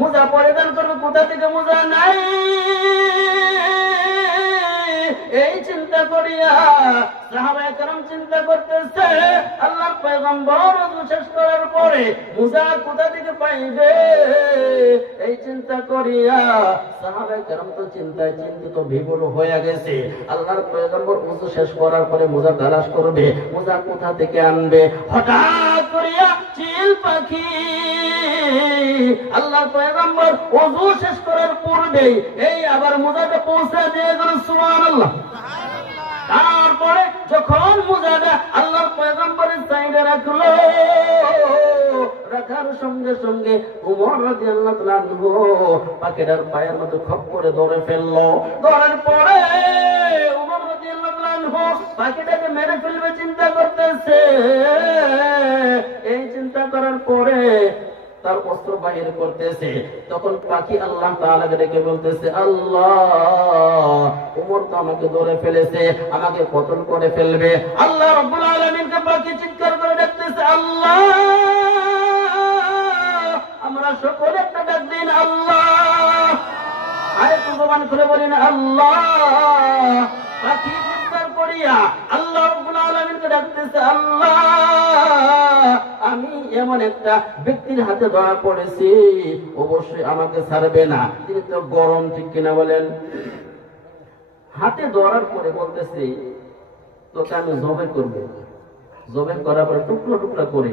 মোজা পরিধান করবে, কোথা থেকে মোজা নাই? এই চিন্তা করিয়া চিন্তা করতেছে আল্লাহ পয়গম্বর শেষ করার পরে মুজা কোথা থেকে পাইবে? এই চিন্তা করিয়া তো চিন্তিত বিভোর হয়ে গেছে। আল্লাহর পয়গম্বর শেষ করার পরে মুজা তালাশ করবে, মোজা কোথা থেকে আনবে? হঠাৎ করিয়া চিল পাখি। আল্লাহ পয়গম্বর ওযু শেষ করার এই আবার মুজাকে পৌঁছে দিয়ে গেল, সুবহানাল্লাহ। তারপরে যখন মুজাটা আল্লাহ পয়গম্বরের সাইডে রাখল, রাখার সঙ্গে সঙ্গে উমর তাআলা আনহু পাখিটার পায়ের মতো খপ করে ধরে ফেলল। ধরার পরে উমর তাআলা আনহু পাখিটাকে মেরে ফেলবে চিন্তা করতেছে। তার অস্ত্র বাহির করতেছে। তখন পাখি আল্লাহ তাআলাকে ডেকে বলতেছে, আল্লাহ, উমর তো আমাকে ধরে ফেলেছে, আমাকে কতল করে ফেলবে? আল্লাহ রাব্বুল পাখি চিৎকার করে ডাকতেছে, আল্লাহ, আমরা সকলে একটা ডাক দিন, আল্লাহ। আরে জবান খুলে বলেন, আল্লাহ। পাখি চিৎকার করিয়া আল্লাহ রাব্বুল আলামিনকে ডাকতেছে, আল্লাহ। আমি এমন একটা ব্যক্তির হাতে ধরা পড়েছি অবশ্যই আমাকে ছাড়বে না। তিনি তো গরম, ঠিক কিনা বলেন? হাতে ধরার পরে বলতেছি, তোকে আমি জবে করব। জবে করার পরে টুকরো টুকরা করে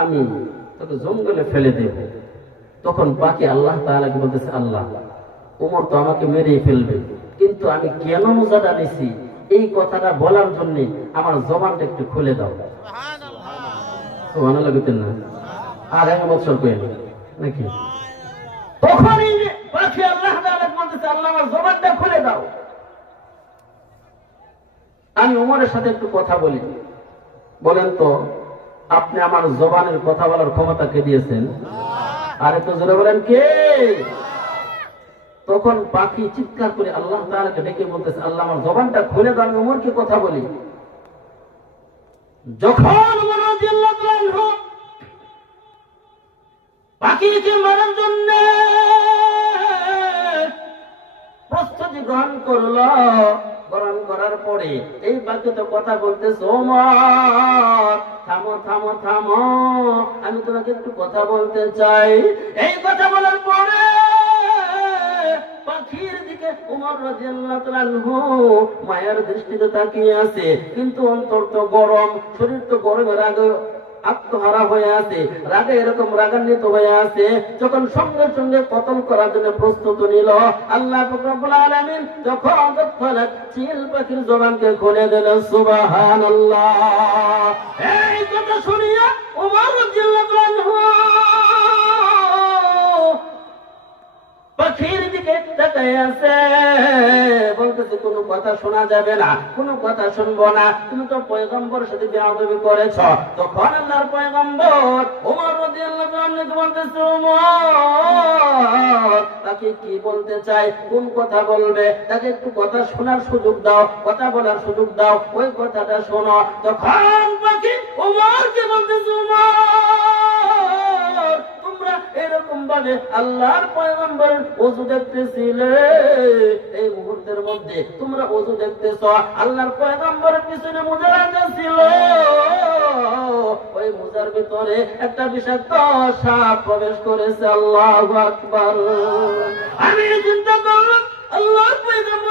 আমি তোকে জঙ্গলে ফেলে দেব। তখন বাকি আল্লাহ তাআলাকে বলতেছে, আল্লাহ, উমর তো আমাকে মেরেই ফেলবে। কিন্তু আমি কেন মোজাটা নিছি? এই কথাটা বলার জন্য আমার জবানটা একটু খুলে দাও। না। আর এক বছর নাকি? আমি সাথে একটু কথা বলি। বলেন তো, আপনি আমার জবানের কথা বলার ক্ষমতা কে দিয়েছেন? আর একটু জোরে বলেন, কে? তখন পাখি চিৎকার করে আল্লাহ তাআলাকে ডেকে বলতেছে, আল্লাহ আমার জবানটা খুলে দাও, আমি উমরকে কথা বলি। মারার জন্য প্রস্তুতি গ্রহণ করল, গ্রহণ করার পরে এই বাক্য তো কথা বলতেছে, ওমর, থামো থামো থামো, আমি তোমাকে একটু কথা বলতে চাই। এই কথা বলার পরে মায়ের দৃষ্টিতে তাকিয়ে আছে। কিন্তু অন্তর তো গরম, শরীর তো গরমের আগে আত্মহারা হয়ে আছে। রাগে এরকম রাগান্বিত হয়ে আছে। যখন সঙ্গে সঙ্গে কতল করার জন্য প্রস্তুত নিল, আল্লাহ যখন চিল পাখির জবানকে খুলে দিল সুবহানাল্লাহ। এই কথা শুনিয়া কথা শোনা যাবে না, কোনো কথা শুনব না। তুমি তো পয়গম্বর সাথে বেয়াদবি করেছ। তখন আল্লাহর পয়গম্বর ওমর রাদিয়াল্লাহু আনহু বলতেছে ওমর তাকে কি বলতে চাই? কোন কথা বলবে? তাকে একটু কথা শোনার সুযোগ দাও, কথা বলার সুযোগ দাও। ওই কথাটা শোনো। তখন পাখি ওমরকে তোমরা ভাবে আল্লাহর পয়গম্বরের ওযু দেখতেছিলে? এই মুহূর্তের মধ্যে তোমরা ওযু দেখতেছ, আল্লাহর পয়গম্বরের পিছনে মুজা রাখা ছিল। ওই মুজার ভিতরে একটা বিষাক্ত সাপ প্রবেশ করেছে, আল্লাহু আকবার। আমি চিন্তা করলাম, আল্লাহর পয়গম্বর